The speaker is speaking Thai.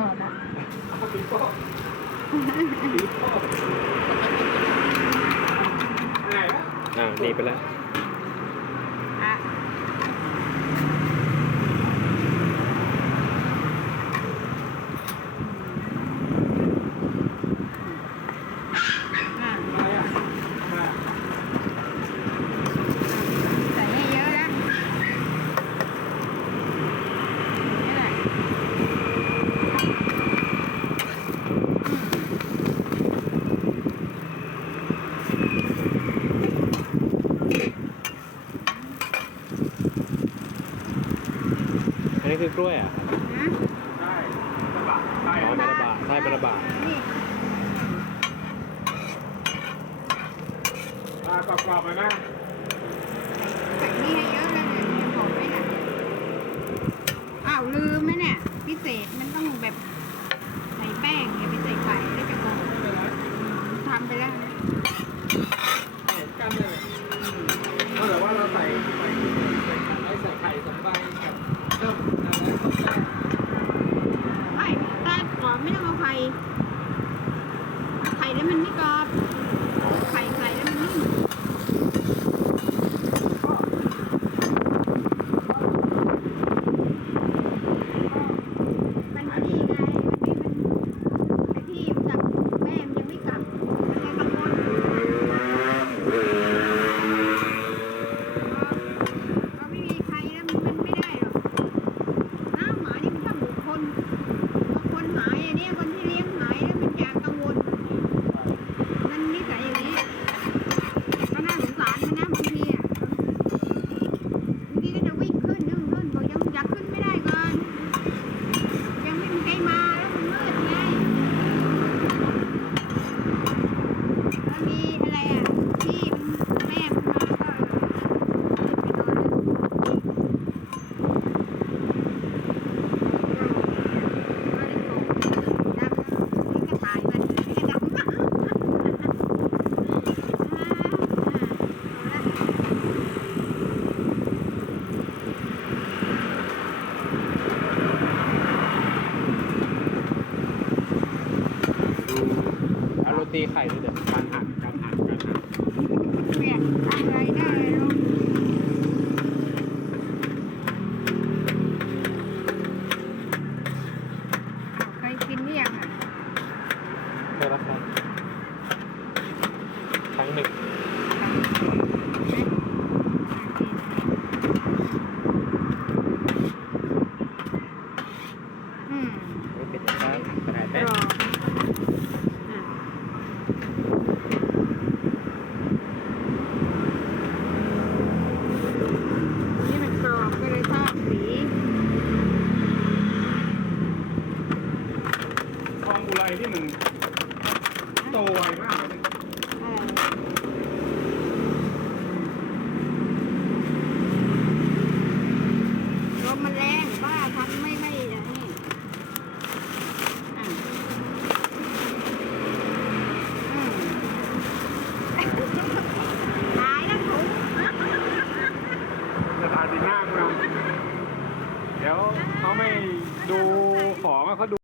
ลอดอะปีโป้ไหนนะหนีไปแล้วอ่ะใส่ให้เยอะแล้วนี่แหละอันนี้คือกล้วยอ่ะใช่กระบะใช่ กระบะใช่กระบะนี่กรอบๆเลยนะใส่นี่ให้เยอะเลยเนี่ยหอมไหมน่ะอ้าวลืมไหมเนี่ยพิเศษมันต้องแบบใส่แป้งอย่าไปใส่ไข่ได้จะกรอบทำไปแล้วนะเหมือนกันเลยก็แต่ว่าเราใส่ไข่2 ใบกับเริ่มอะไร2 แป้งไม่ถ้ากรอบไม่ต้องเอาไข่แล้วมันไม่กรอบไข่ใส่แล้วมันนิ่มมันนี่ไงไอ้ที่มันกลับแม่มันยังไม่กลับมันยังกังวลก็ไม่มีใครแล้วมันไม่ได้หรอกน้าหมานี่มันต้องบุคคลพอคนหายอันนี้คนที่เลี้ยงหายแล้วมันจะกังวลมันนิสัยอย่างนี้ก็น่าสงสารมันนะบางทีอ่ะบางทีก็จะวิ่งขึ้นบอกยังอยากขึ้นไม่ได้ก่อนยังไม่มีใครมาแล้วมันมืดไงแล้วมีอะไรอ่ะที่แม่มันมาก็เอาโรตีไข่ด้วยเดี๋ยวการหั่นเปลี่ยนอะไรได้ลูกเคยกินหรือยังอ่ะ ได้แล้วครับครั้งหนึ่งไม่เป็นครับขนาด ก นี้ รอบนี่มันกรอบก็เลยชอบสี ทองอุไรที่มันโตไวมากเลย